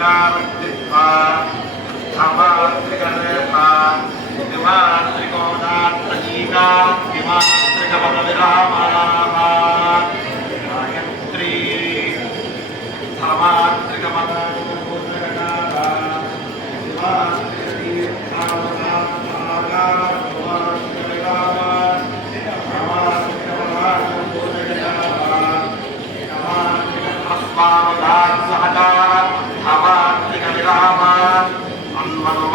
प्रजावृत्तित्वा धर्मावृत्तिकर्ता दिमात्रिकोणात्मजीना दिमात्रिकपदविरामा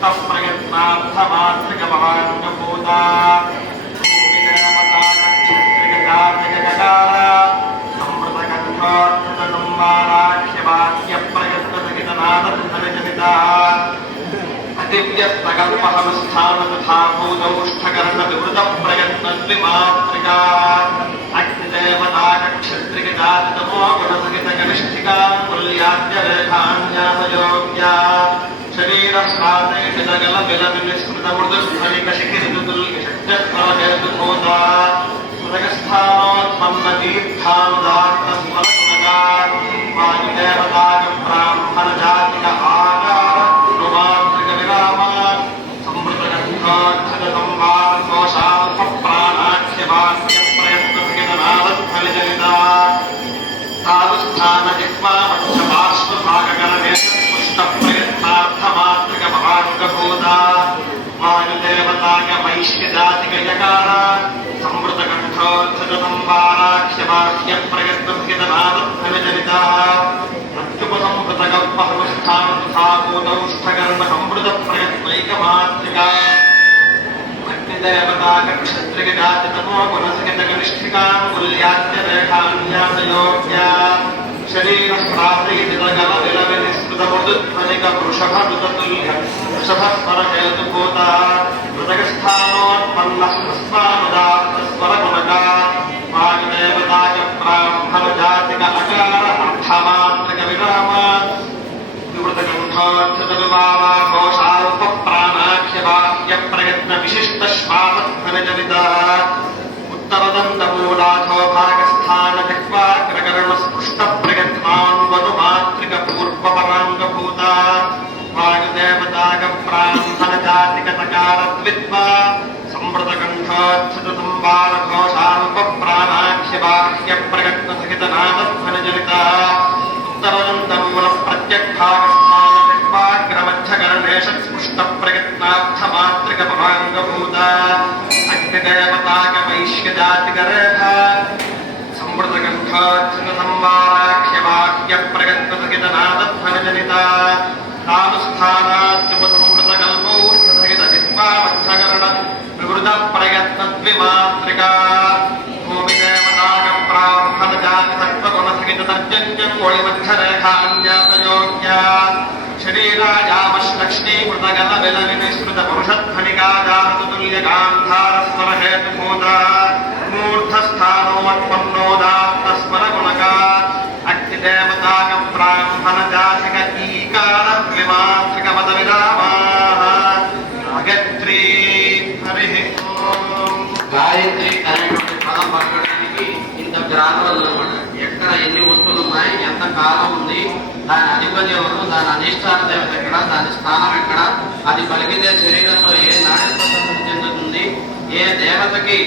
प्रयत्नार्थमातृकमहान् नमोदा दिव्यस्तकल्पहवस्थानमथाभूतौष्ठकरणविवृतप्रयत्नद्विमातृका अग्निदेवताकक्षत्रिकजातमो गुणसहितकनिष्ठिका कुल्याद्यरेखान्यासयोग्या గనిష్ఠికా కుల్యాద్య రేఖాన్యాసయోగ్యా శరీర శ్రాతేషు జగల విల వినిస్మృత మృదుస్థలిక శిఖిరుతుల్య శక్త్యస్వరహేతుభూతా మృగస్థానోత్పన్న తీర్థానుదాత్త స్మరగుణగా వాయుదేవతాగ బ్రాహ్మణ జాతిక ఆకార రుమాత్రిక విరామ సంవృత గంధాక్షత సంవార కోశాల్ప ప్రాణాఖ్య వాక్య ప్రయత్న భగితనాథలిజలితా తాదుస్థాన జిహ్వా మధ్య పార్శ్వ భాగగణనే పుష్ట ప్రయత్నార్థమాత్రిక జాతితమో గుణసహిత గనిష్ఠికాం కుల్యాత్య రేఖాన్యాసయోగ్యా శరీర శ్రాసైతిగల విలవ నిస్మృత మృదుధ్వనిక వృషభ ఋతతుల్య వృషభ స్వర హేతుభూత మృదగస్థానోత్పన్న స్వస్వానుదాత్త స్వర గుణక వాయుదేవతాయ బ్రాహ్మణ జాతిక తకార ద్విత్వా సంవృత కంఠోద్ధత సంవార ఘోషాల్ప ప్రయత్న సహిత నామధ్వనజనిత ఉత్తరదంతమూల ప్రత్యక్షాగస్థానగ్రమధ్యకరణేష ప్రయత్నార్థమాత్రిక పరాంగభూత అగ్నిదేవతాగ వైశ్యజాతికరేఖ సంవృత కంఠార్థన ప్రయత్న ద్విమాత్రికా భూమిదేవతాగ బ్రాహ్మణ జాతి సత్వగుణసహిత తర్జన్యం ఒళిమధ్యరేఖాన్యాసయోగ్య శరీరాయామశ్లక్ష్మీకృతగల విలవినిస్మృత జాతిక ఇంత అనమాట ఎక్కడ ఎన్ని వస్తువులు ఉన్నాయి ఎంత కాలం ఉంది దాని అధిపతి ఎవరు దాని అధిష్టాన దేవత ఎక్కడ దాని స్థానం ఎక్కడ అది పలికితే శరీరంలో ఏ నాణ్యత చెందుతుంది ఏ దేవతకి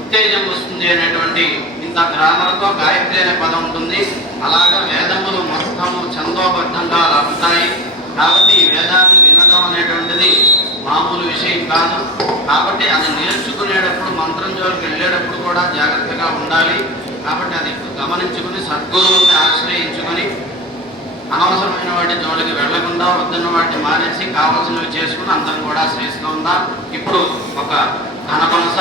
ఉత్తేజం వస్తుంది అనేటువంటి ఇంత గ్రామాలతో గాయత్రి అనే పదం ఉంటుంది. అలాగా వేదములు మొత్తము చందోబద్ధంగా లభిస్తాయి కాబట్టి ఈ వేదాన్ని వినడం అనేటువంటిది మామూలు విషయం కాదు. కాబట్టి అది నేర్చుకునేటప్పుడు మంత్రం జోలికి వెళ్ళేటప్పుడు కూడా జాగ్రత్తగా ఉండాలి. గమనించుకుని సద్గురువుని ఆశ్రయించుకొని అనవసరమైన వాటి జోలికి వెళ్ళకుండా వద్దన్న వాటిని మానేసి కావాల్సినవి చేసుకుని అందరం కూడా శ్రేష్ఠంగా ఇప్పుడు ఒక ఘనకొనస